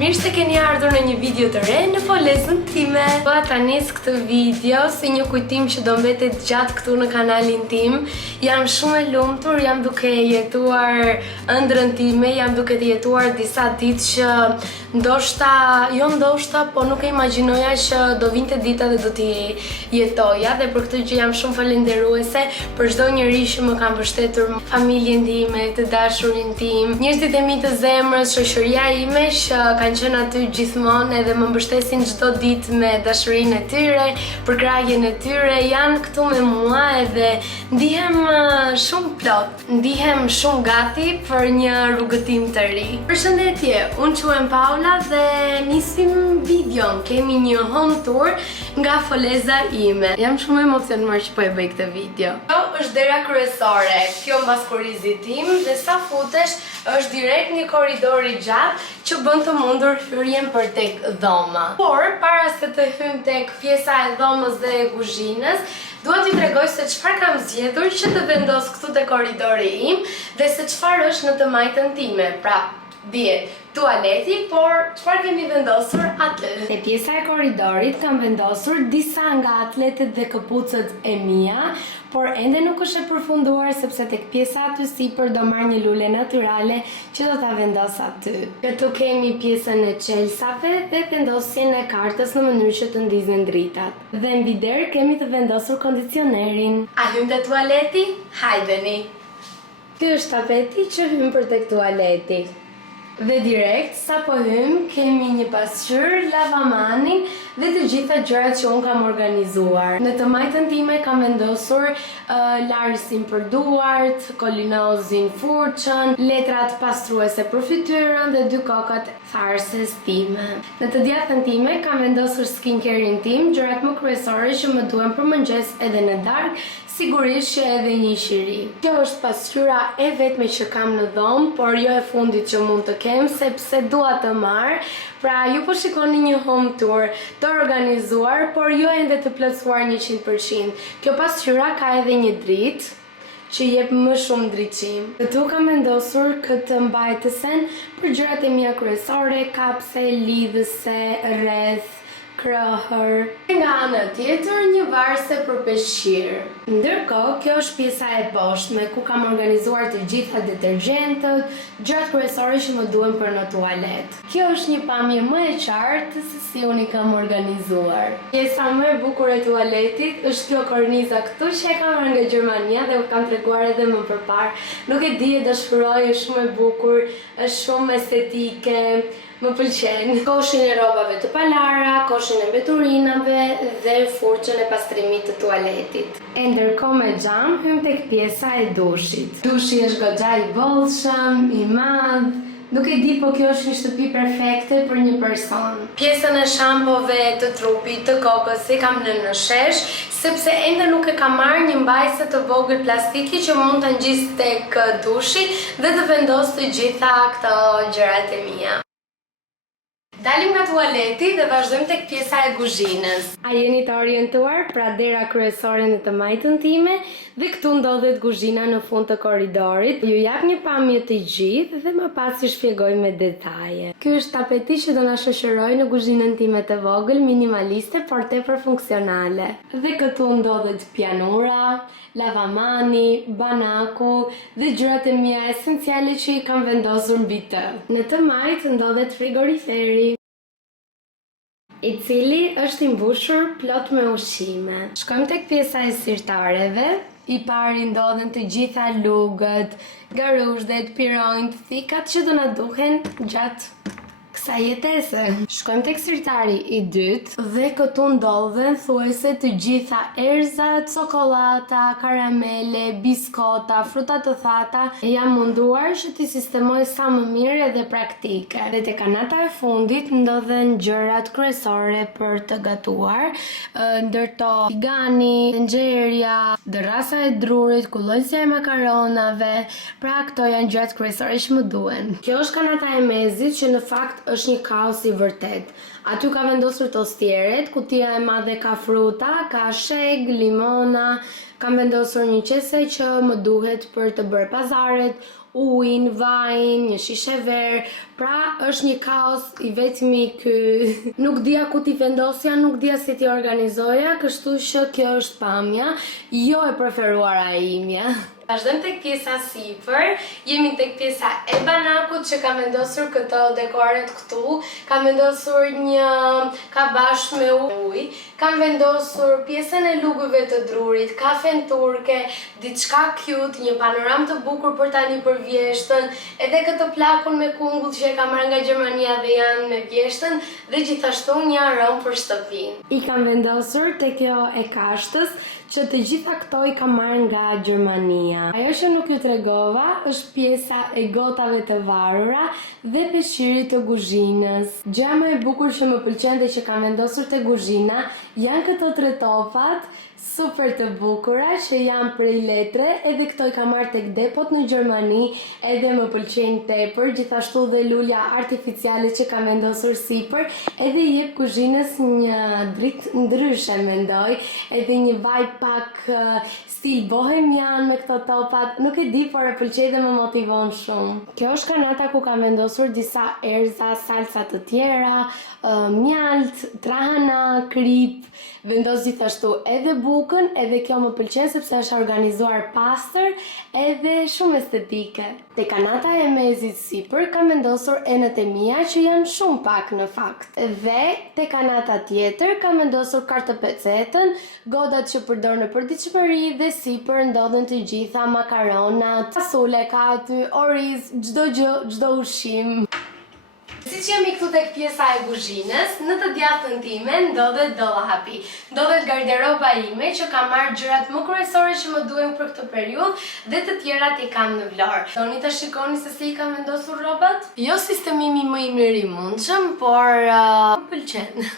Mirë se keni ardhur në një video të re në folezën time. Ta nis këtë video si një kujtim që do mbetet gjatë këtu në kanalin tim. Jam shumë e lumtur, jam duke jetuar ëndrrën time, jam duke jetuar disa ditë që ndoshta, po nuk e imagjinoja që do vinte dita dhe do t'i jetoja, dhe për këtë gjë jam shumë falenderuese për çdo njeri që më ka mbështetur, familjen time, të dashurin tim, njerëzit e mi të zemrës, shoqëria ime që kanë qenë aty gjithmonë edhe më mbështesin çdo ditë me dashurinë e tyre, përkrahjen e tyre, janë këtu me mua edhe ndihem shumë plot, ndihem shumë gati për një rrugëtim të ri. Përshëndetje, unë quhem Paula dhe nisim videon. Kemi një home tour nga foleza ime. Jam shumë emocionuar që po e bëj këtë video. Kjo është dera kryesore, kjo mbas korrizit tim, dhe sa futesh është direkt një korridor i gjatë që bën të mundur hyrjen për tek dhoma. Por, para se të hym tek pjesa e dhomës dhe e kuzhinës, dua t'i tregoj se çfarë kam zgjedhur që të vendos këtu te korridori im dhe se çfarë është në të majtën time. Pra, dihet tualeti, por çfarë kemi vendosur aty? Te pjesa e korridorit kam vendosur disa nga atletet dhe këpucët e mia, por ende nuk është e përfunduar sepse tek pjesa aty sipër do marr një lule natyrale që do ta vendos aty. Këtu kemi pjesën e çelsave dhe vendosjen e kartës në mënyrë që të ndizën dritat. Dhe mbi derë kemi të vendosur kondicionerin. A hym te tualeti? Hajdeni. Ky është tapeti që hym për tek tualeti. Dhe direkt, sa po hym, kemi një pasqyrë, lavamanin dhe të gjitha gjërat që unë kam organizuar. Në të majtën time kam vendosur larësin për duart, kolinozin furçën, letrat pastruese për fytyrën dhe 2 kokat tharëses time. Në të djathtën time kam vendosur skincare-in tim, gjërat më kryesore që më duhen për mëngjes edhe në darkë, sigurisht që edhe një qiri. Kjo është pasqyra e vetme që kam në dhomë, por jo e fundit që mund të kem, sepse dua të marr. Pra, ju po shikoni një home tour të organizuar, por jo ende të plotësuar 100%. Kjo pasqyra ka edhe një dritë që jep më shumë dritësim. Këtu kam vendosur këtë mbajtësen për gjërat e mia kryesore, kapse, lidhëse, rreth, krahër. Nga ana tjetër, një varse për peshqir. Ndërkohë, kjo është pjesa e poshtme ku kam organizuar të gjitha detergjentët, gjërat kryesore që më duhen për në tualet. Kjo është një pamje më e qartë se si unë i kam organizuar. Pjesa më e bukur e tualetit është kjo korniza këtu që e kam marrë nga Gjermania dhe u kam treguar edhe më përpara. Nuk e di, e dëshpëroj, është shumë e bukur, është shumë estetike. Më pëlqen. Koshin e rrobave të palara, koshin e mbeturinave dhe furçën e pastrimit të tualetit. E ndërkohë me xham hym tek pjesa e dushit. Dushi është goxha i bollshëm, i madh. Nuk e di, po kjo është një shtëpi perfekte për një person. Pjesën e shampove të trupit, të kokës, e kam në shesh, sepse ende nuk e kam marrë një mbajtëse të vogël plastiki që mund të ngjis tek dushi dhe të vendos të gjitha këto gjërat e mia. Dalim nga tualeti dhe vazhdojmë tek pjesa e kuzhinës. A jeni të orientuar? Pra, dera kryesore në të majtën time dhe këtu ndodhet kuzhina në fund të korridorit. Ju jap një pamje të gjithë dhe më pas ju shpjegoj me detaje. Ky është tapeti që do na shoqërojë në kuzhinën time të vogël, minimaliste por tepër funksionale. Dhe këtu ndodhet pianura, lavamani, banaku dhe gjërat e mia esenciale që i kam vendosur mbi të. Në të majtë ndodhet frigoriferi, i cili është i mbushur plot me ushqime. Shkojmë tek pjesa e sirtareve. I pari ndodhen të gjitha lugët, garuzhdet, pironjt, thikat që do na duhen gjatë kësaj jetese. Shkojmë tek sirtari i dytë dhe këtu ndodhen thuajse të gjitha erëzat, çokolata, karamele, biskota, fruta të thata. E jam munduar që t'i sistemoj sa më mirë edhe praktike. Dhe tek kanata e fundit ndodhen gjërat kryesore për të gatuar, ndërto tigani, tenxheria, dërrasa e drurit, kullojsja e makaronave. Pra, këto janë gjërat kryesore që më duhen. Kjo është kanata e mezit që në fakt është një kaos i vërtet. Aty ka vendosur tostieret, kutia e madhe ka fruta, ka sheg, limona, kam vendosur një qese që më duhet për të bërë pazaret, ujin, vajin, një shishe verë, pra është një kaos i vetmi ky. Nuk dia ku t'i vendosja, nuk dia si t'i organizoja, kështu që kjo është pamja, jo e preferuara imja. Vazhdojmë tek pjesa sipër, jemi tek pjesa e banakut që kam vendosur këto dekoret këtu, kam vendosur një kabash me ujë, kam vendosur pjesën e lugëve të drurit, kafen turke, diçka cute, një panoram të bukur për tani për vjeshtën, edhe këtë plakun me kungull që e kam marrë nga Gjermania dhe janë me vjeshtën, dhe gjithashtu një aromë për shtëpinë. I kam vendosur te kjo e kashtës, që të gjitha këto i kam marrë nga Gjermania. Ajo që nuk ju tregova është pjesa e gotave të varura dhe peshqirit të kuzhinës. Gjëja më e bukur që më pëlqen dhe që kam vendosur te kuzhina janë këto 3 topat super të bukura që janë prej letre, edhe këto i kam marrë tek depot në Gjermani, edhe më pëlqejnë tepër, gjithashtu dhe lulja artificiale që kam vendosur sipër, edhe i jep kuzhinës një dritë ndryshe mendoj, edhe një vibe pak stil bohemian me këto topat, nuk e di, por e pëlqej dhe më motivon shumë. Kjo është kanata ku kam vendosur disa erza, salsa të tjera, mjalt, trahana, krip, vendos gjithashtu edhe bukën, edhe kjo më pëlqen sepse është organizuar pastër edhe shumë estetike. Te kanata e mezit sipër kam vendosur enët e mia që janë shumë pak në fakt. Dhe te kanata tjetër kam vendosur kartopecetën, godat që përdor në përditshmëri dhe sipër ndodhen të gjitha makaronat, fasole ka aty, oriz, çdo gjë, çdo ushqim. Siç jemi këtu tek pjesa e kuzhinës, në të djathtën time ndodhet dollapi. Ndodhet garderoba ime që kam marrë gjërat më kryesore që më duhen për këtë periudhë dhe të tjerat i kam në Vlorë. Doni ta shikoni se si i kam vendosur rrobat? Jo sistemimi më i mirë i mundshëm, por më pëlqen.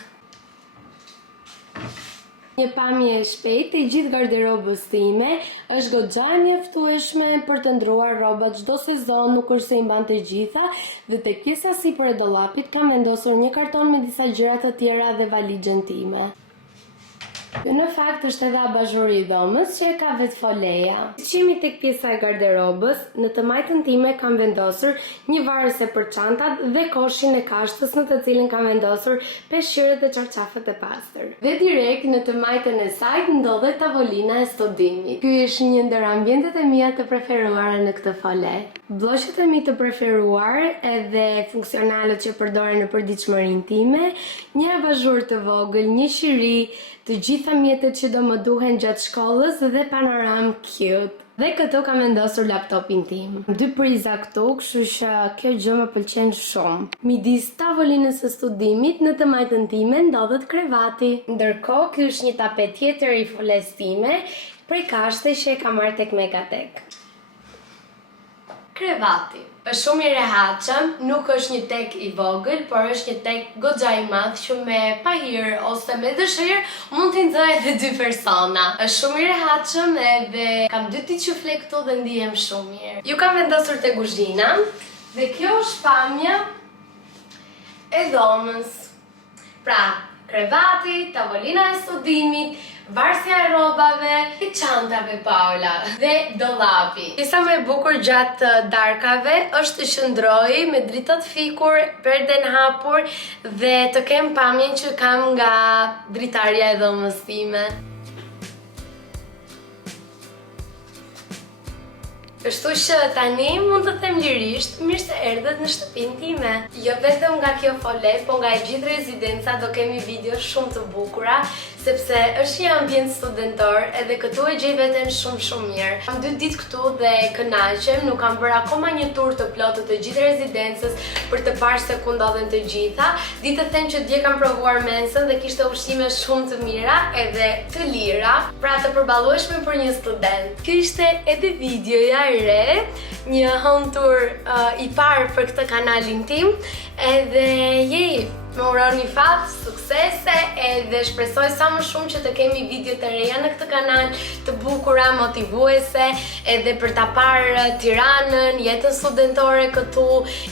Një pamje e shpejtë e gjithë garderobës time është goxha e mjaftueshme për të ndruar rrobat çdo sezon, nuk është se i mban të gjitha, dhe tek pjesa sipër e dollapit kam vendosur një karton me disa gjëra të tjera dhe valixhen time. Në fakt është edhe abazhuri i dhomës që e ka vetë foleja. Qimi tek pjesa e garderobës, në të majtën time kam vendosur një varëse për çantat dhe koshin e kashtës në të cilin kam vendosur peshqirët dhe çarçafët e pastër. Dhe direkt në të majtën e saj ndodhet tavolina e studimit. Ky është një ndër ambientet e mia të preferuara në këtë fole. Blloqet e mi të preferuar edhe funksionalet që përdoren në përditshmërinë time, një abazhur të vogël, një qiri, të gjitha mjetet që do më duhen gjatë shkollës dhe panoram cute. Dhe këtu kam vendosur laptopin tim. 2 priza këtu, kështu që kjo gjë më pëlqen shumë. Midis tavolinës së studimit në të majtën time ndodhet krevati. Ndërkohë, ky është një tapet tjetër i foles time prej kashte që e kam marrë tek Megatek. Krevati është shumë i rehatshëm, nuk është një tek i vogël, por është një tek goxha i madh që me pahir ose me dëshirë mund t'i nxjerrë edhe 2 persona. Është shumë i rehatshëm edhe kam 2 tiçufle këtu dhe ndihem shumë mirë. Ju kam vendosur te kuzhina dhe kjo është pamja e dhomës. Pra, krevati, tavolina e studimit, varsja e rrobave, e çantave Paula dhe dollapi. Pjesa më e bukur gjatë darkave është të qëndroj me dritat fikur, perden hapur dhe të kem pamjen që kam nga dritarja e dhomës time. Kështu që tani mund të them lirisht, mirë se erdhët në shtëpinë time. Jo vetëm nga kjo fole, po nga e gjithë rezidenca do kemi video shumë të bukura, sepse është një ambient studentor edhe këtu e gjej veten shumë mirë. Kam 2 ditë këtu dhe kënaqem, nuk kam bërë akoma një tur të plotë të gjithë rezidencës për të parë se ku ndodhen të gjitha. Di të them që dje kam provuar mensën dhe kishte ushqime shumë të mira edhe të lira, pra të përballueshme për një student. Ky ishte edhe videoja e re, një home tour i parë për këtë kanalin tim, edhe Më uroni fat, suksese edhe shpresoj sa më shumë që të kemi video të reja në këtë kanal, të bukura, motivuese, edhe për ta parë Tiranën, jetën studentore këtu,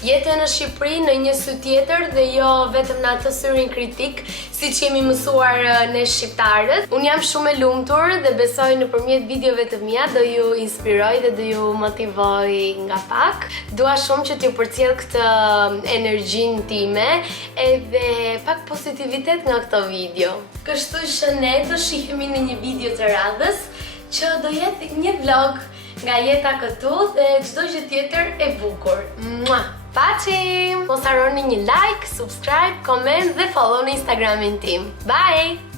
jetën në Shqipëri në një sy tjetër dhe jo vetëm në atë syrin kritik, siç jemi mësuar ne shqiptarët. Unë jam shumë e lumtur dhe besoj nëpërmjet videove të mia do ju inspiroj dhe do ju motivoj nga pak. Dua shumë që t'ju përcjell këtë energjinë time dhe pak pozitivitet nga këto video. Kështu që ne do shihemi në një video të radhës që do jetë një vlog nga jeta këtu dhe çdo gjë tjetër e bukur. Paqim! Mos harroni një like, subscribe, comment dhe follow në Instagramin tim. Bye!